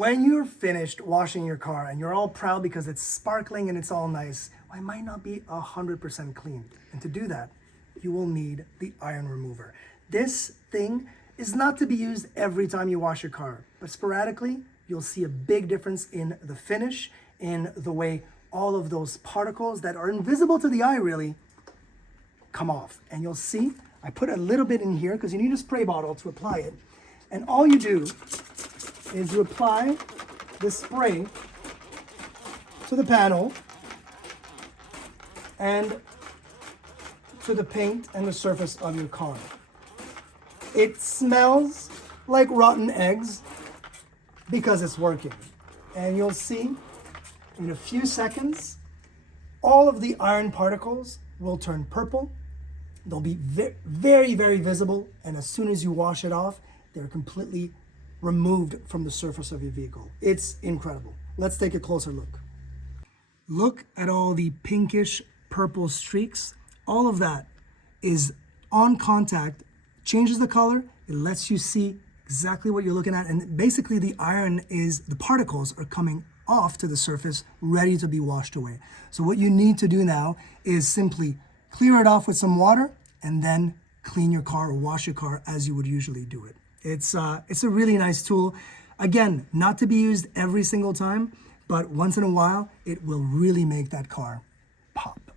When you're finished washing your car and you're all proud because it's sparkling and it's all nice, well, it might not be 100% clean. And to do that, you will need the iron remover. This thing is not to be used every time you wash your car, but sporadically, you'll see a big difference in the finish, in the way all of those particles that are invisible to the eye really come off. And you'll see, I put a little bit in here because you need a spray bottle to apply it. And all you do is you apply the spray to the panel and to the paint and the surface of your car. It smells like rotten eggs because it's working. And you'll see in a few seconds, all of the iron particles will turn purple. They'll be very, very visible. And as soon as you wash it off, they're completely removed from the surface of your vehicle. It's incredible. Let's take a closer look. Look at all the pinkish purple streaks. All of that is on contact, changes the color. It lets you see exactly what you're looking at. And basically the particles are coming off to the surface, ready to be washed away. So what you need to do now is simply clear it off with some water and then clean your car or wash your car as you would usually do it. It's a really nice tool. Again, not to be used every single time, but once in a while, it will really make that car pop.